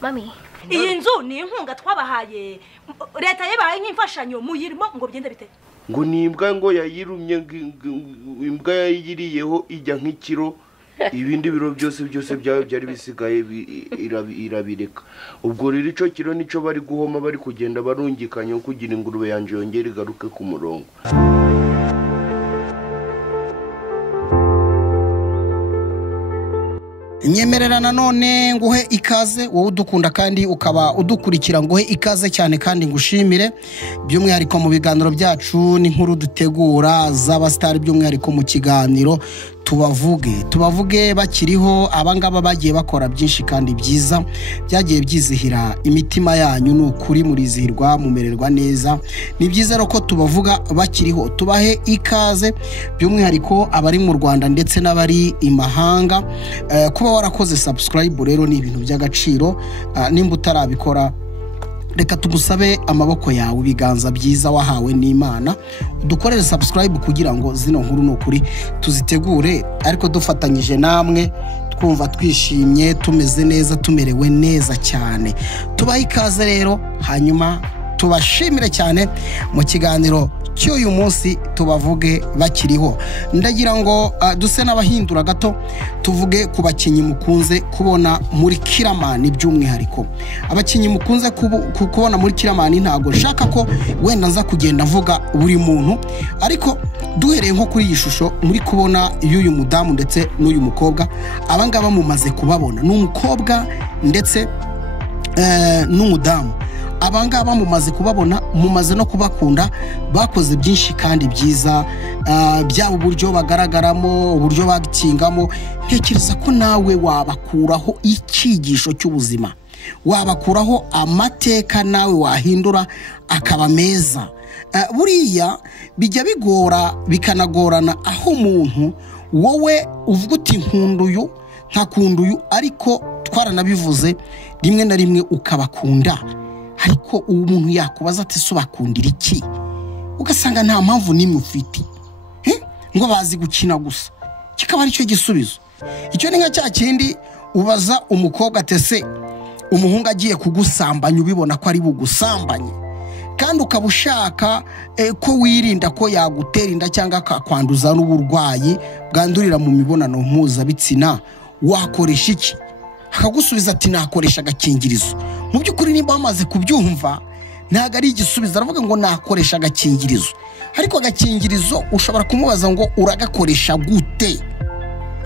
Mami, iyi nzu ni inkunga twabahaye leta yabaye nk'imfashanyo muyirimo ngo byende bite ngo nimbwa ngo yayirumye imbwa yayiriyeho ijya nk'ikiro ibindi biro byose byari bisigaye irabireka ubwo rero ico kiro nico bari guhoma bari kugenda barungikanya kugira ingurube yanje yongere igaruke ku murongo. Nyemerera nanone nguhe ikaze wowe udukunda kandi ukaba udukurikira nguhe ikaze cyane kandi ngushimire by'umwihariko mu biganiro byacu n'inkuru dutegura z'abastari by'umwihariko mu kiganiro tubavuge bakiriho abangaba bagiye bakora byinshi kandi byiza byagiye byizihira imitima yanyu n'ukuri murizihirwa mumererwa neza. Ni byiza rero ko tubavuga bakiriho tubahe ikaze by'umwihariko abari mu Rwanda ndetse n'abari imahanga. Kuba warakoze subscribe rero ni ibintu by'agaciro. Nimba utarabikora reka tugusabe amaboko yawe ibiganza byiza wahawe n'Imana dukorere subscribe kugira ngo zino nkuru n'ukuri tuzitegure ariko dufatanyije namwe twumva twishimye tumeze neza tumerewe neza cyane. Tubahe ikaze rero hanyuma tubashimire cyane mu kiganiro cy'uyu munsi tubavuge bakiriho. Ndagira ngo duse n'abahindura gato tuvuge ku bakinyi mukunze kubona muri Kiramani by'umwihariko. Abakinyi mukunze kubona muri Kiramani ntago nshaka ko wenda nza kugenda mvuga buri muntu ariko duhereye nko kuri iyi shusho muri kubona y'uyu mudamu ndetse n'uyu mukobwa abangaba mumaze kubabona n'umukobwa ndetse n'umudamu. Abangaba mumaze kubabona mumaze no kubakunda bakoze byinshi kandi byiza byabo uburyo bagaragaramo uburyo bagikingamo. Ntekereza ko nawe wabakuraho icyigisho cy'ubuzima wabakuraho amateka nawe wahindura akaba meza. Buriya bijya bigora bikanagorana aho umuntu wowe uvuga uti nkunduyu ntakunduyu ariko twaranabivuze rimwe na rimwe ukabakunda ariko umuntu yakubaza ati subakundira iki ugasanga nta mpamvu nimwe ufite ngo bazi gukina gusa kikaba ari cyo gisubizo. Icyo ni nka cya kindi ubaza umukobwa atese umuhungu agiye kugusambanya ubibona ko ari bugusambanye kandi ukabushaka ko wirinda ko yagutera inda cyangwa akakwanduza n'uburwayi bwandurira mu mibonano mpuzabitsina wakoresha iki akagusubiza ati nakoresha agakingirizo. Mu by'ukuri nimba bamaze kubyumva ntago ari igisubizo aravuga ngo nakoresha agakingirizo ariko agakingirizo ushobora kumubaza ngo uragakoresha gute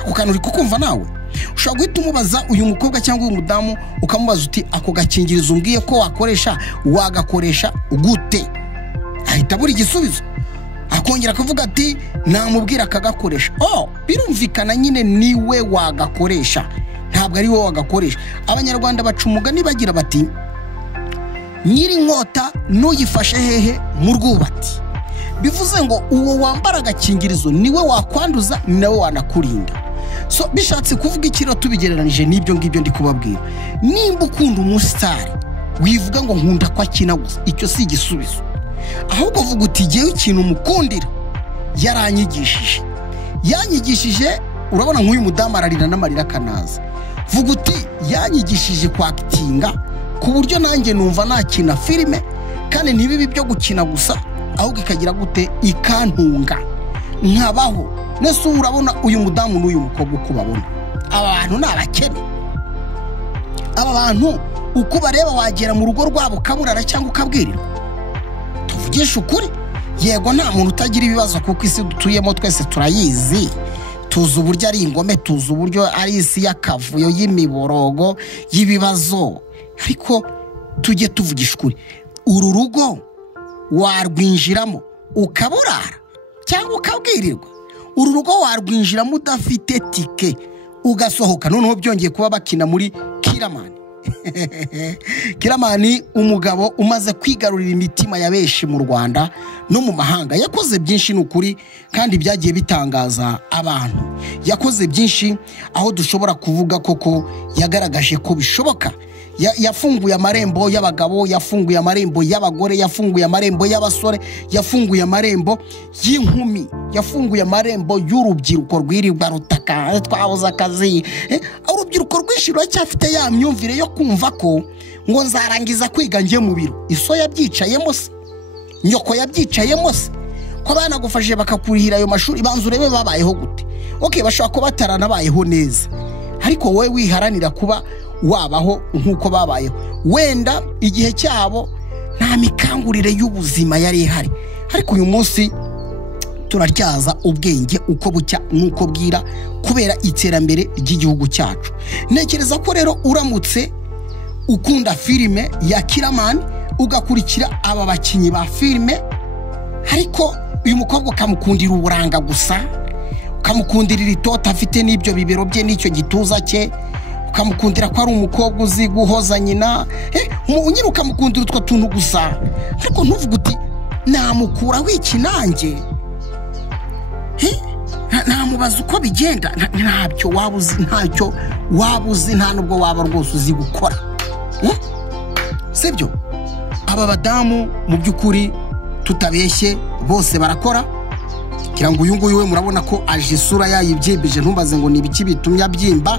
ako kantu uri kukumva nawe ushobora guhita umubaza uyu mukobwa cyangwa uyu mudamu ukamubaza uti ako gakingirizo umbwiye ko wakoresha wagakoresha gute ahita buri igisubizo akongera akavuga ati namubwira akagakoresha. Birumvikana nyine niwe wagakoresha ntabwo ari wowe wagakoresha. Abanyarwanda baca umugani bagira bati nyiri inkota n'uyifashe hehe mu rwubati. Bivuze ngo uwo wambara agakingirizo niwe wakwanduza nawe wanakurinda. So bishatse kuvuga ikiro tubigereranije n'ibyo ngibyo ndi kubabwira. Nimba ukunda umusitari wivuga ngo nkunda ko akina gusa icyo si igisubizo ahubwo vuga uti jewe ikintu mukundira yanyigishije urabona nk'uyu mudamu ararira n'amarira kanaza. Vuga uti yanyigishije kwakitinga ku buryo nanjye numva nakina filime kandi ntibibi byo gukina gusa ahubwo ikagira gute ikantunga nkabaho. Nese urabona uyu mudamu n'uyu mukobwa uko babona aba bantu n'abakene. Aba bantu uko bareba wagera mu rugo rwabo kaburara cyangwa ukabwirirwa. Tuvugisha ukuri yego nta muntu utagira ibibazo kuko isi dutuyemo twese turayizi tuzi uburyo ari ingome tuzi uburyo ari isi y'akavuyo y'imiborogo y'ibibazo ariko tujye tuvugisha ukuri uru rugo warwinjiramo ukaburara cyangwa ukabwirirwa. Uru rugo warwinjiramo udafite tike ugasohoka noneho byongeye kuba bakina muri Kiramani. Kiramani umugabo umaze kwigarurira imitima ya benshi mu Rwanda no mu mahanga yakoze byinshi n'ukuri kandi byagiye bitangaza abantu. Yakoze byinshi aho dushobora kuvuga koko yagaragaje ko bishoboka yafunguye amarembo y'abagabo, yafunguye amarembo y'abagore, yafunguye amarembo y'abasore, yafunguye amarembo y'inkumi, yafunguye amarembo y'urubyiruko rwirirwa rutaka twabuze akazi. Urubyiruko rwinshi ruracyafite ya myumvire yo kumva ko ngo nzarangiza kwiga njye mu biro. Iso yabyicayemo se, nyoko yabyicayemo se, ko abana gufashije bakakurihira ayo mashuri, banza urebe babayeho gute. Okay, bashaka ko bataranabayeho neza, ariko wowe wiharanira kuba wabaho nkuko babayeho. Wenda igihe cyabo nta mikangurire y'ubuzima yari ihari, ariko uyu munsi turaryaza ubwenge uko bucya nuko bwira kubera iterambere ry'igihugu cyacu. Ntekereza ko rero uramutse ukunda filime ya Kiramani ugakurikira aba bakinyi ba filime, ariko uyu mukobwa ukamukundira uburanga gusa, ukamukundira iritoto afite n'ibyo bibero bye n'icyo gituza cye, ukamukundira ko ari umukobwa uzi guhoza nyina, nyine ukamukundira utwo tuntu gusa, ariko ntuvuge uti namukura wiki nanjye, namubaza uko bigenda. Ntabyo wabuzi, ntacyo wabuzi, nta nubwo waba rwose uzi gukora. Sibyo? Aba badamu mu by'ukuri tutabeshye bose barakora. Kira ngo uyu nguyu we murabona ko aje isura yayibyibije, ntumbaze ngo ni ibiki bitumye abyimba,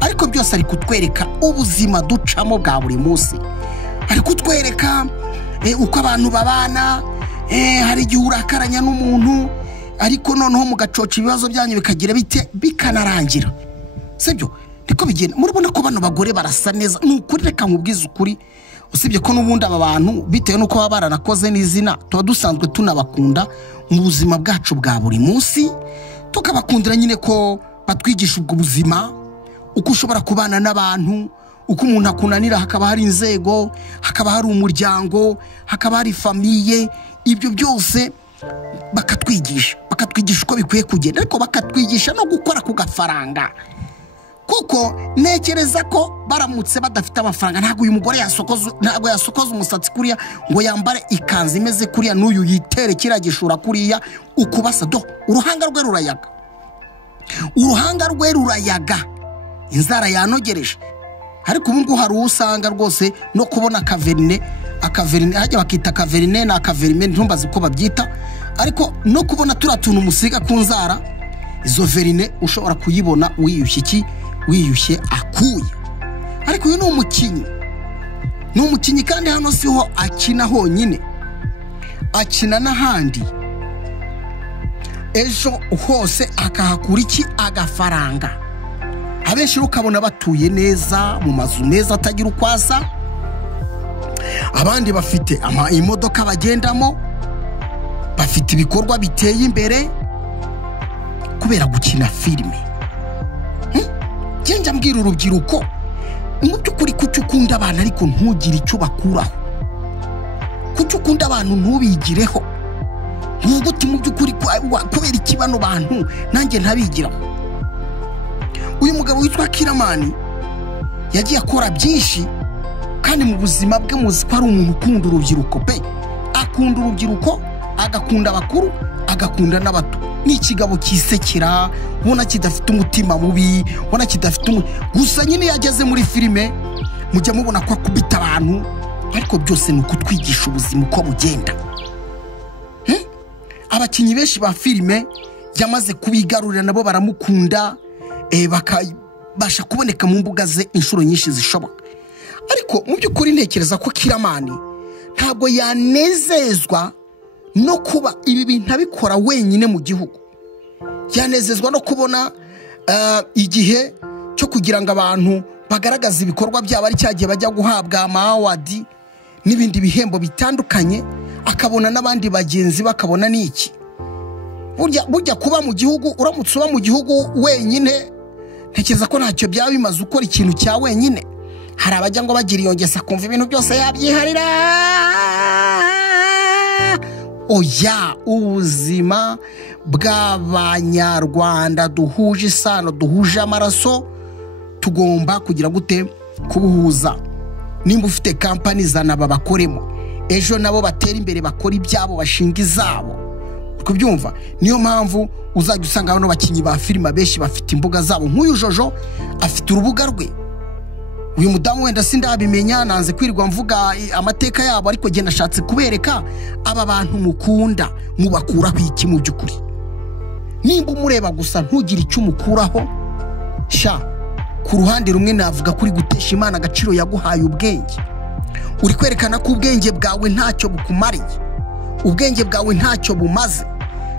ariko byose ari kutwereka ubuzima ducamo bwa buri munsi. Ari kutwereka uko abantu babana, hari igihe urakaranya n'umuntu ariko noneho mugacoca ibibazo byanyu bikagira bite bikanarangira. Sibyo? Niko bigenda. Murabona ko bano bagore barasa neza, n'ukuri reka nkubwize ukuri. Usibye ko n'ubundi aba bantu bitewe nuko baba baranakoze n'izina, tuba dusanzwe tunabakunda mu buzima bwacu bwa buri munsi, tukabakundira nyine ko batwigisha ubwo buzima, uko ushobora kubana n'abantu, uko umuntu akunanira hakaba hari inzego, hakaba hari umuryango, hakaba hari famiye. Ibyo byose bakatwigisha uko bikwiye kugenda, ariko bakatwigisha no gukora ku gafaranga. Kuko nekereza ko baramutse badafite amafaranga, ntago uyu mugore yasokoza umusatsi kuriya ngo yambare ikanzu imeze kuriya, n'uyu yitere kiragishura kuriya ukubasa do uruhanga rwe rurayaga, inzara yanogereje. Ariko ubu ngubu hari usanga rwose no kubona akaverine hajya bakita akaverine na akaverime, ntumbaze uko babyita, ariko no kubona turatuntu umusiga ku nzara, izo verine ushobora kuyibona wiyushye akuye. Ariko uyu ni umukinyi kandi hano siho akina honyine, akina n'ahandi. Ejo hose akahakura agafaranga. Abenshi ukabona batuye neza mu mazu meza atagira ukwasa, abandi bafite imodoka bagendamo, bafite ibikorwa biteye imbere kubera gukina filime. Njya mbwira urubyiruko mu by'ukuri kucyo ukunda abantu ariko ntugire icyo bakuraho, kucyo ukunda abantu ntubigireho, nubwo uti mu by'ukuri kubera iki bano bantu nanjye ntabigiraho. Uyu mugabo witwa Kiramani yagiye akora byinshi, kandi mu buzima bwe muzi ko ari umuntu ukunda urubyiruko pe, akunda urubyiruko, agakunda abakuru, agakunda n'abato. Ni ikigabo kisekera, ubona kidafite umutima mubi, ubona kidafite gusa nyine yageze muri filime mujya mubona ko akubita abantu, ariko byose ni ukutwigisha ubuzima uko bugenda. Abakinyi benshi ba filime yamaze kubigarurira, nabo baramukunda, bakabasha kuboneka mu mbuga ze inshuro nyinshi zishoboka. Ariko mu by'ukuri ntekereza ko Kiramani ntabwo yanezezwa no kuba ibi bintu abikora wenyine mu gihugu. Yanezezwa no kubona igihe cyo kugira ngo abantu bagaragaza ibikorwa byabo, ari cyagiye bajya guhabwa amawadi n'ibindi bihembo bitandukanye, akabona n'abandi bagenzi bakabona n'iki. Burya kuba mu gihugu, uramutse uba mu gihugu wenyine, ntekereza ko ntacyo byaba bimaze ukora ikintu cya wenyine. Hari abajya ngo bagira iyongesa kumva ibintu byose yabyiharira. Oya, ubuzima bw'abanyarwanda duhuje isano, duhuje amaraso, tugomba kugira gute kubuhuza. Nimba ufite kampani zana babakoremo, ejo nabo batera imbere bakora ibyabo, bashinga izabo. Kubyumva niyo mpamvu uzajya usanga bano bakinyi ba filime benshi bafite imbuga zabo. Nk'uyu Jojo afite urubuga rwe, uyu mudamu wenda sindabimenya nanze kwirirwa mvuga amateka yabo ariko genda nashatse kubereka aba bantu mukunda mubakuraho iki mu by'ukuri nimba umureba gusa ntugire icyo umukuraho sha ku ruhande rumwe navuga kuri gutesha Imana agaciro yaguhaye ubwenge uri kwerekana ko ubwenge bwawe ntacyo bukumariye ubwenge bwawe ntacyo bumaze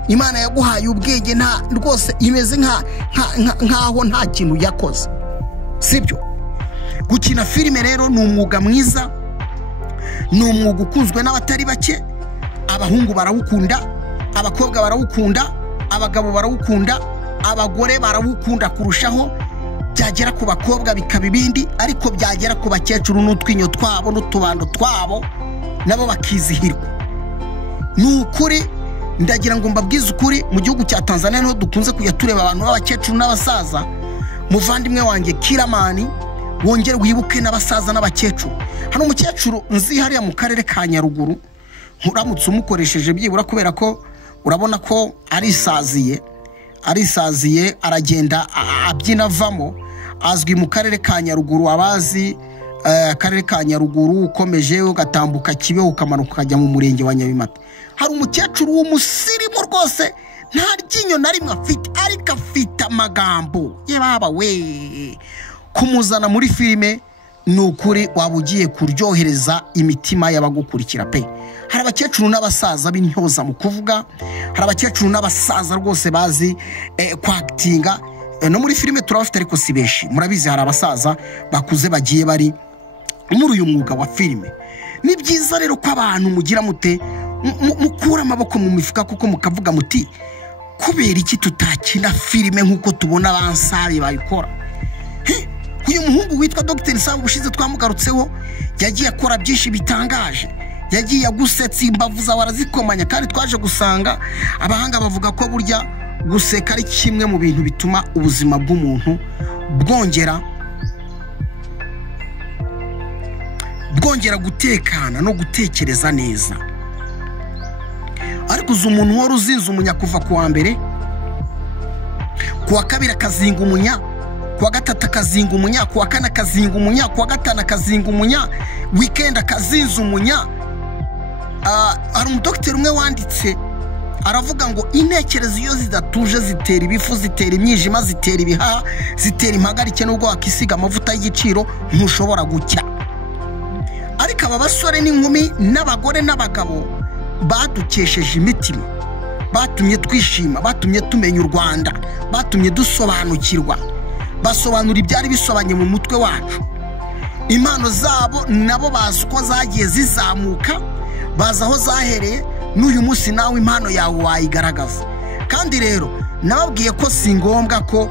Imana yaguhaye ubwenge nta rwose imeze nkaho nta kintu yakoze sibyo gukina filime rero ni umwuga mwiza ni umwuga ukunzwe n'abatari bake abahungu barawukunda abakobwa barawukunda abagabo barawukunda abagore barawukunda kurushaho byagera ku bakobwa bikaba ibindi ariko byagera ku bakecuru n'utwinyo twabo n'utubando twabo nabo bakizihirwa ni ukuri ndagira ngo mbabwize ukuri mu gihugu cya Tanzania niho dukunze kujya tureba abantu b'abakecuru n'abasaza muvandimwe wanjye Kiramani wongere wibuke n'abasaza n'abakecuru hano umukecuru nzi hariya mu karere ka Nyaruguru uramutse umukoresheje byibura kubera ko urabona ko arisaziye aragenda abyina avamo azwi mu karere ka Nyaruguru abazi akarere ka Nyaruguru ukomeje ugatambuka Kibeho ukamanuka ukajya mu murenge wa Nyabimata hari umukecuru w'umusirimu rwose nta ryinyo na rimwe afite ariko afite amagambo ye baba we kumuzana muri filime ni ukuri waba ugiye kuryohereza imitima y'abagukurikira pe hari abakecuru n'abasaza b'intyoza mu kuvuga hari abakecuru n'abasaza rwose bazi kwakitinga no muri filime turabafite ariko si benshi murabizi hari abasaza bakuze bagiye bari muri uyu mwuga wa filime ni byiza rero ko abantu mugira mute mukura amaboko mu mifuka kuko mukavuga muti kubera iki tutakina filime nk'uko tubona abansabe bayikora uyu muhungu witwa Dr. Nsabo bushize twamugarutseho yagiye akora byinshi bitangaje yagiye agusetsa imbavu za warazikomanya kandi twaje gusanga abahanga bavuga ko burya guseka ari kimwe mu bintu bituma ubuzima bw'umuntu bwongera gutekana no gutekereza neza ariko uzi umuntu wari uzinze umunya kuva ku wa mbere ku wa kabiri akazinga umunya ku wa gatatu akazinga umunya ku wa kane akazinga umunya ku wa gatanu akazinga umunya weekend akazinza umunya hari umudokiteri umwe wanditse aravuga ngo intekerezo iyo zidatuje zitera ibifu zitera imyijima zitera ibihaha zitera impagarike n'ubwo wakisiga amavuta y'igiciro ntushobora gucya ariko aba basore n'inkumi n'abagore n'abagabo badukesheje imitima batumye twishima batumye tumenya u Rwanda batumye dusobanukirwa basobanura ibyari bisobanye mu mutwe wacu impano zabo nabo bazi ko zagiye zizamuka baza aho zahereye n'uyu munsi nawe impano yawe wayigaragaza kandi rero nababwiye ko si ngombwa ko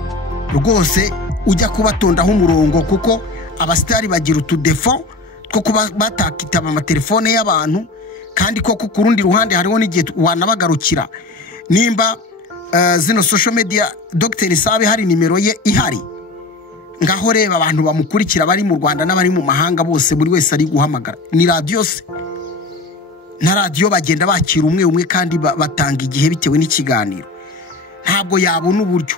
rwose ujya kubatondaho umurongo kuko abasitari bagira utudefo two kuba batakitaba amatelefone y'abantu kandi koko ku rundi ruhande hariho n'igihe wanabagarukira nimba zino social media Dr. Sabe hari nimero ye ihari ngaho reba abantu bamukurikira bari mu Rwanda n'abari mu mahanga bose buri wese ari guhamagara ni radio se na radio bagenda bakira umwe kandi batanga igihe bitewe n'ikiganiro ntabwo yabona uburyo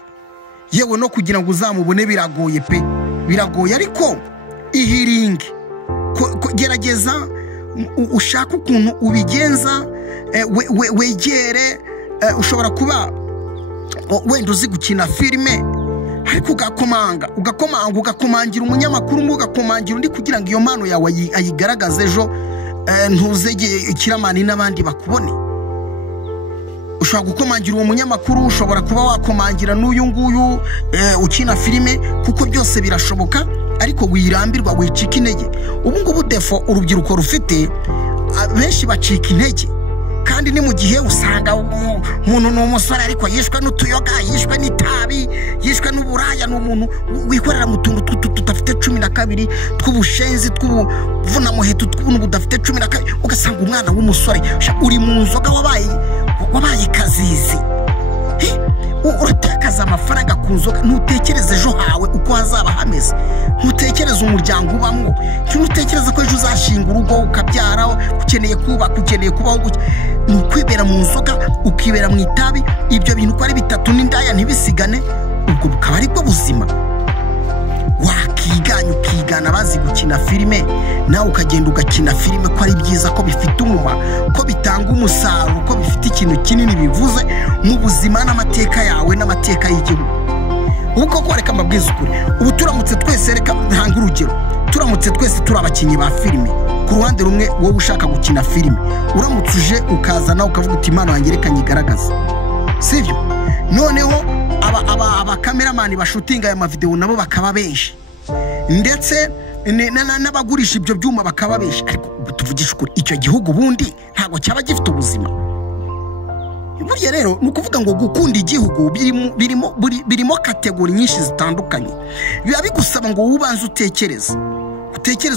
yewe no kugira ngo uzamubone biragoye pe biragoye ariko ihiringe gerageza ushaka ukuntu ubigenza wegere ushobora kuba wenda uzi gukina filime ariko ugakomangira umunyamakuru ugakomangira undi kugira ngo iyo mpano yawe ayigaragaze ejo ntuzege Kiramani n'abandi bakubone ushobora gukomangira uwo munyamakuru ushobora kuba wakomangira n'uyu nguyu ukina filime kuko byose birashoboka ariko wirambirwa wicika intege ubu ngubu defo urubyiruko rufite benshi bacika intege kandi ni mu gihe usanga umuntu n'umusore ariko yishwe n'utuyoga yishwe n'itabi yishwe n'uburaya n'umuntu wikorera mu tuntu tutafite 12 tw'ubushenzi tw'ubuvuna muheto tw'ubuntu budafite 12 ugasanga umwana w'umusore uri mu nzoga wabaye kazizi uratakaza amafaranga ku nzoga ntutekereze ejo hawe uko hazaba hameze ntutekereze umuryango ubamwo ntutekereze ko ejo uzashinga urugo ukabyara ukeneye kubaka ukeneye kubaho nukwibera mu nzoga ukibera mu itabi ibyo bintu ko ari bitatu n'indaya ntibisigane ubwo bukaba ari bwo buzima wakiganya kwigana bazi gukina filime nawe ukagenda ugakina filime ko ari byiza ko bifite umumaro ko bitanga umusaruro ko bifite ikintu kinini bivuze mu buzima n'amateka yawe n'amateka y'igihugu. Uko ko reka mbabwiza ukuri, ubu turamutse twese, reka ntanga urugero, turamutse twese turi abakinnyi ba filime, ku ruhande rumwe wowe ushaka gukina filime uramutse uje ukaza nawe ukavuga uti impano yanjye reka nyigaragaze, sibyo? Noneho aba kameramani bashutinga aya mavideo nabo bakaba benshi, ndetse n'abagurisha ibyo byuma bakaba benshi, ariko tuvugisha ukuri icyo gihugu bundi ntago cyaba gifite ubuzima. Burya rero nukuvuga ngo gukunda igihugu birimo kategori nyinshi zitandukanye. Biba bigusaba ngo ubanze utekereze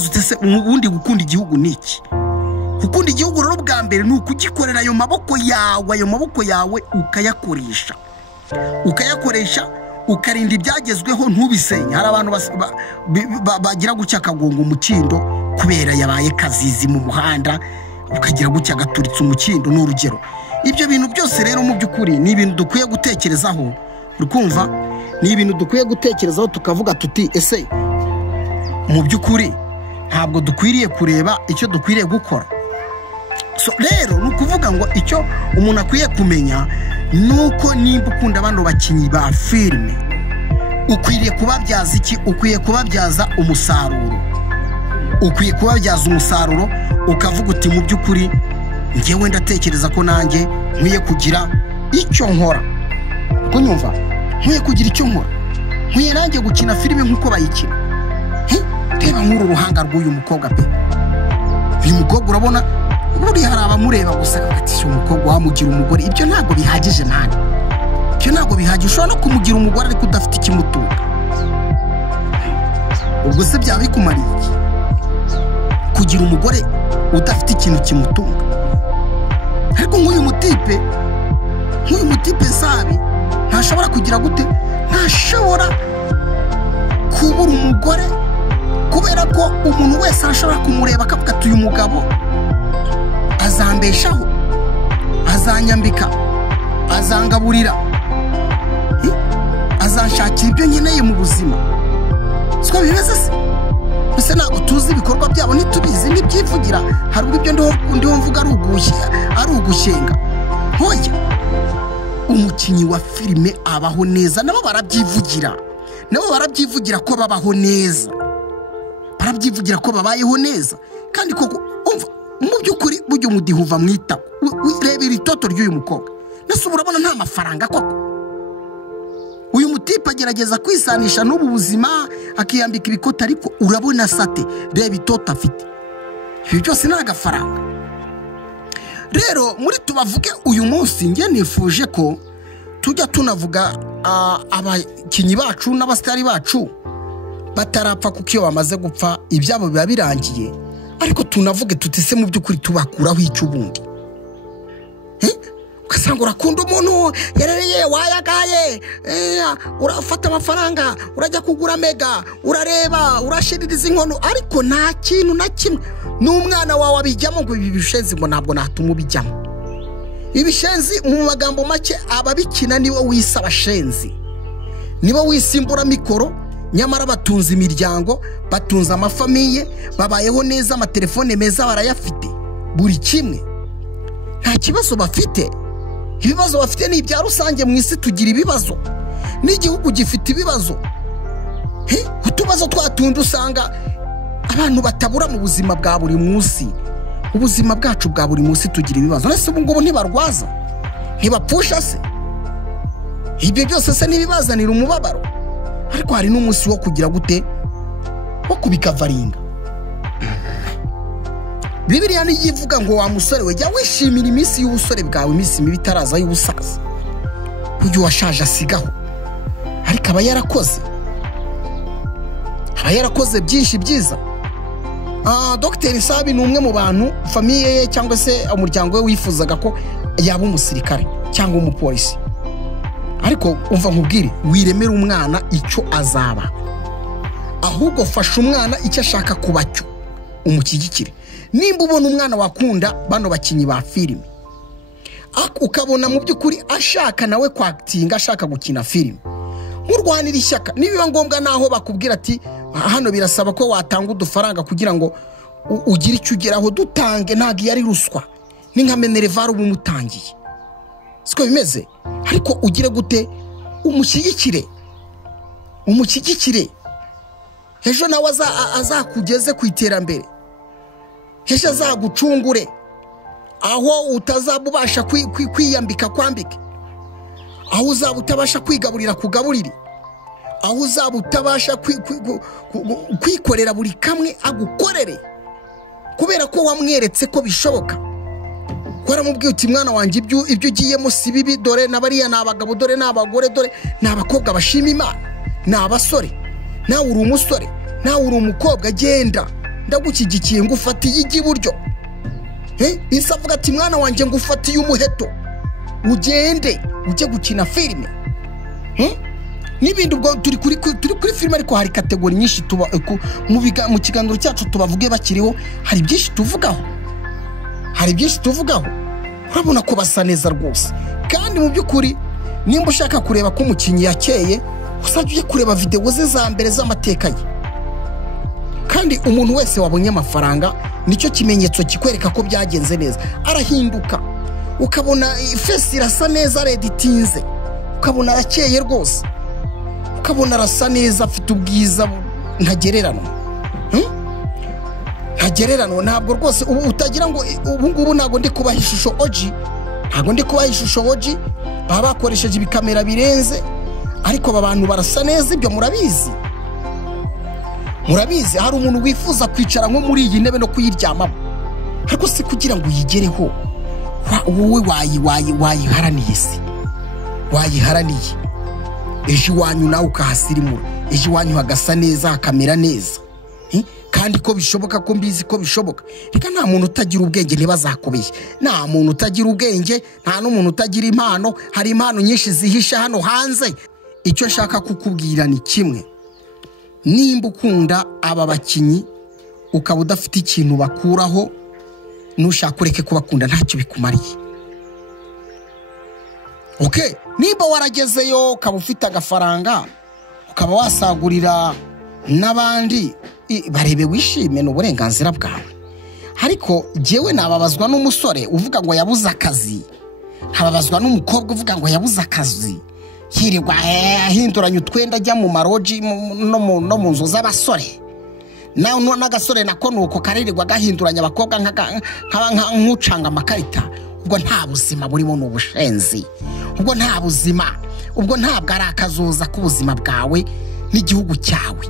utese ubundi gukunda igihugu niki. Gukunda igihugu rero bwa mbere ni ukugikorera ayo maboko yawe ukayakoresha ukarinda ibyagezweho ntubisenya. Hari abantu bagira gucya akagongo umukindo kubera yabaye kazizi mu muhanda, ukagira gucya gaturitse umukindo n'urugero. Ibyo bintu byose rero mu by'ukuri ni ibintu dukwiye gutekerezaho, urukumva, ni ibintu dukwiye gutekerezaho tukavuga tuti ese mu by'ukuri ntabwo dukwiriye kureba icyo dukwiriye gukora. So rero nukuvuga ngo icyo umuntu akwiye kumenya nuko nimba ukunda abantu bakinyi ba filime ukwiriye kubabyaza iki? Ukwiye kubabyaza umusaruro. Ukwiye kubabyaza umusaruro ukavuga uti mu by'ukuri njyewe ndatekereza ko nanjye nkwiye kugira icyo nkora. Kunyumva? Nkwiye kugira icyo nkora. Nkwiye nanjye gukina filime nkuko bayikina. Reba nk'uru ruhanga rw'uyu mukobwa pe. Uyu mukobwa urabona buri hari abamureba gusa ati si umukobwa wamugira umugore. Ibyo ntabwo bihagije nani. Ibyo ntabwo bihagije. Ushobora no kumugira umugore ariko udafite ikimutunga. Ubwo se byaba bikumariye iki? Kugira umugore udafite ikintu kimutunga. Ariko nk'uyu mutipe sabi ntashobora kugira gute? Ntashobora kubura umugore kubera ko umuntu wese arashobora kumureba akavuga ati uyu mugabo azambeshaho, azanyambika, azangaburira, azanshakira ibyo nkeneye mu buzima. Siko bimeze se? Ese ntabwo tuzi ibikorwa byabo, ntitubizi, ntibyivugira. Hari ubwo ibyo ndiho mvuga ari ugushenga. Hoya umukinnyi wa filime abaho neza, nabo barabyivugira ko babaho neza, barabyivugira ko babayeho neza. Kandi koko mu by'ukuri buryo umudiho uva mwita wirebera itoto ry'uyu mukobwa. Nese urabona nta mafaranga koko. Uyu mutipe agerageza kwisanisha n'ubu buzima akiyambika ibikota, ariko urabona sate reba itoto afite. Ibi byose ni agafaranga. Rero muri tubavuge uyu munsi njye nifuje ko tujya tunavuga abakinyi bacu n'abasitari bacu batarapfa kuko iyo bamaze gupfa ibyabo biba birangiye, ariko tunavuge tutise mu by'ukuri tubakuraho icyo ubundi. Ugasanga urakunda umuntu yarereye wayagaye, urafata amafaranga urajya kugura mega, urareba urashiririza inkono, ariko nta kintu na kimwe n'umwana wawe abijyamo ngo ibi bishenzi ngo ntabwo natuma ubijyamo. Ibishenzi mu magambo make ababikina nibo wisa abashenzi, nibo wisimbura mikoro, nyamara batunze imiryango, batunze amafamiye, babayeho neza, amatelefone meza barayafite, buri kimwe nta kibazo bafite. Ibibazo bafite ni ibya rusange. mu isi tugira ibibazo, n'igihugu gifite ibibazo. Utubazo twatundi usanga abantu batabura mu buzima bwa buri munsi. Ubuzima bwacu bwa buri munsi tugira ibibazo. Nese ubu ngubu ntibarwaza, ntibapfusha se? Ibyo byose se nibibazanira umubabaro. Ariko hari n'umunsi wo kugira gute, wo kubikavaringa. Bibiliya ni yivuga ngo wa musore we jya wishimira iminsi y'ubusore bwawe, iminsi mibi itaraza y'ubusaza. Uyu washaje asigaho, ariko aba yarakoze byinshi byiza. Dr. Sabi ni umwe mu bantu famiye ye cyangwa se umuryango we wifuzaga ko yaba umusirikare cyangwa umupolisi. Ariko umva nkubwire, wiremera umwana icyo azaba, ahubwo fasha umwana icyo ashaka kuba cyo, umushyigikire. Nimba ubona umwana wakunda bano bakinyi ba filime, ukabona mu by'ukuri ashaka nawe kwakitinga, ashaka gukina filime, murwanira ishyaka. Nibiba ngombwa naho bakubwira ati hano birasaba ko watanga udufaranga kugira ngo ugire icyo ugeraho. Dutange ntabwo yari ruswa, ni nka Minerval ubu mutangiye siko bimeze. Ariko ugire gute umushyigikire ejo nawe azakugeze ku iterambere, ejo azagucungure aho utazabubasha kwiyambika kwambike, aho uzaba utabasha kwigaburira kugaburire, aho uzaba utabasha kwikorera buri kamwe agukorere, kubera ko wamweretse ko bishoboka. Waramubwiye uti mwana wanjye ibyo ugiyemo si bibi, dore n'abariya ni abagabo, dore ni abagore, dore ni abakobwa bashima Imana, ni abasore, nawe uri umusore, nawe uri umukobwa, genda ndagushyigikiye ngufatiye iburyo. Isa avuga ati mwana wanjye ngufatiye umuheto, ugende ujye gukina filime n'ibindi. Ubwo turi kuri filime, ariko hari kategori nyinshi tuba mu kiganiro cyacu tubavuge bakiriho. Hari byinshi tuvugaho, urabona ko basa neza rwose. Kandi mu by'ukuri nimba ushaka kureba ko umukinnyi yakeye, usajya ujye kureba videwo ze za mbere z'amateka ye. Kandi umuntu wese wabonye amafaranga nicyo kimenyetso kikwereka ko byagenze neza. Arahinduka, ukabona face irasa neza, areditinze, ukabona arakeye rwose, ukabona arasa neza, afite ubwiza ntagereranwa. Ntabwo rwose utagira ngo ubu ngubu ntabwo ndi kubaha ishusho OG, baba bakoresheje ibikamera birenze, ariko aba bantu barasa neza. Ibyo murabizi. Hari umuntu wifuza kwicara nko muri iyi ntebe no kuyiryamamo, ariko si kugira ngo uyigereho. Wowe wayiharaniye ejo iwanyu nawe ukahasirimura, ejo iwanyu hagasa neza, hakamera neza. Kandi ko bishoboka, ko mbizi ko bishoboka. Reka nta muntu utagira ubwenge ntibazakubeshye, nta muntu utagira ubwenge, nta n'umuntu utagira impano. Hari impano nyinshi zihisha hano hanze. Icyo nshaka kukubwira ni kimwe: nimba ukunda aba bakinyi ukaba udafite ikintu bakuraho, nushaka ureke kubakunda, ntacyo bikumariye. Nimba waragezeyo ukaba ufite agafaranga, ukaba wasagurira n'abandi, barebe wishime, n'uburenganzira bwawe. Ariko jewe nababazwa n'umusore uvuga ngo yabuze akazi, nababazwa n'umukobwa uvuga ngo yabuze akazi, hirirwa ahinduranya utwenda ajya mu maroji no mu nzu z'abasore. N'agasore nako nuko karirirwa gahinduranya abakobwa nk'ucanga amakarita. Ubwo nta buzima burimo, n'ubushenzi. Ubwo nta buzima, ubwo ntabwo ari akazoza k'ubuzima bwawe n'igihugu cyawe.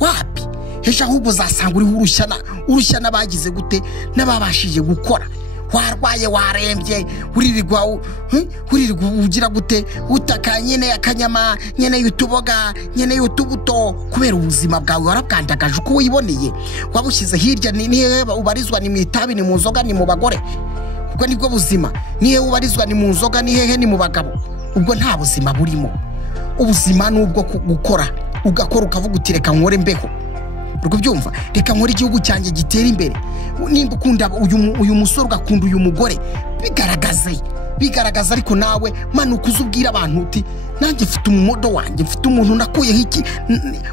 Wapi? Ejo ahubwo uzasanga uriho urushya n'abagize gute, n'ababashije gukora. Warwaye, warembye, uririrwa ugira gute, utaka nyene akanyama, nyene yutuboga, nyene yutubuto, kubera ubuzima bwawe warabwandagaje uko wiboneye. Wabushyize hirya, nihe ubarizwa, ni mu itabi, ni mu nzoga, ni mu bagore. Ubwo nibwo buzima. Nihe ubarizwa, ni mu nzoga, ni hehe, ni mu bagabo. Ubwo nta buzima burimo. Ubuzima nubwo gukora, ugakora ukavuga uti reka nkore mbeho. Urwo byumva, reka nkore igihugu cyanjye gitera imbere. Nimba ukunda uyu musore ugakunda uyu mugore, bigaragaza. Ariko nawe manuka uzubwira abantu uti nanjye mfite umumodo wanjye, mfite umuntu nakuyeho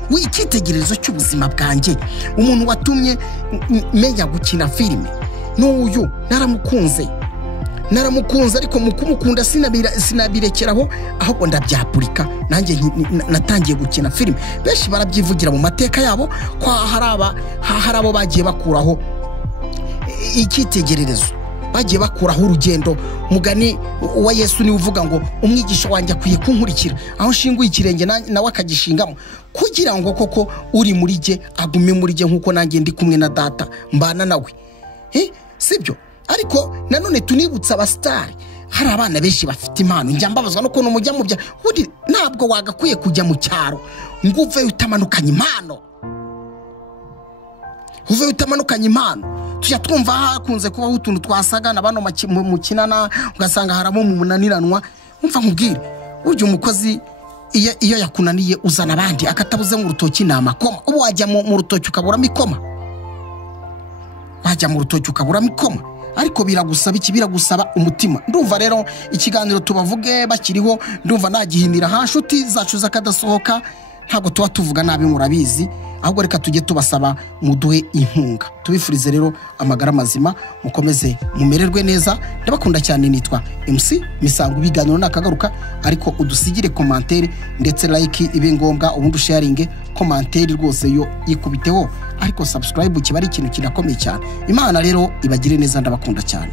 icyitegererezo cy'ubuzima bwanjye, umuntu watumye menya gukina filime. N'uyu naramukunze, ariko mu kumukunda sinabirekeraho, ahubwo ndabyapurika. Nanjye natangiye gukina filime. Benshi barabyivugira mu mateka yabo ko hari abo bagiye bakuraho icyitegererezo, bagiye bakuraho urugendo. Mugani wa Yesu niwe uvuga ngo umwigisha wanjye akwiye kunkurikira, aho nshinguye ikirenge nawe akagishingamo, kugira ngo koko uri muri jye agume muri jye nk'uko nanjye ndi kumwe na data mbana nawe. Sibyo? Ariko nanone tunibutsa abasitari, hari abana benshi bafite impano. Njya mbabazwa no kuntu mujya mu bya, ubundi ntabwo wagakwiye kujya mu cyaro ngo uve utamanukanye impano. Tujya twumva hakunze kubaho utuntu twasagana bano mukinana, ugasanga haramo mu munaniranwa. Umva nkubwire, burya umukozi iyo yakunaniye uzana abandi, akatabuze mu rutoki ni amakoma. Ubu wajya mu rutoki ukaburamo ikoma, ariko biragusaba umutima. Ndumva rero ikiganiro tubavuge bakiriho, ndumva nagihinira ha nshuti zacu zakadasohoka. ntabwo tuba tuvuga nabi murabizi, ahubwo reka tujye tubasaba muduhe inkunga. Tubifurize rero amagara mazima, mukomeze mumererwe neza. Ndabakunda cyane, nitwa MC Misango. Ibiganiro nakagaruka, ariko udusigire commentaire ndetse like ibe ngombwa, ubundi sharing commentaire rwose yo yikubiteho, ariko subscribe kiba ari ikintu kinakomeye cyane. Imana rero ibagire neza, ndabakunda cyane.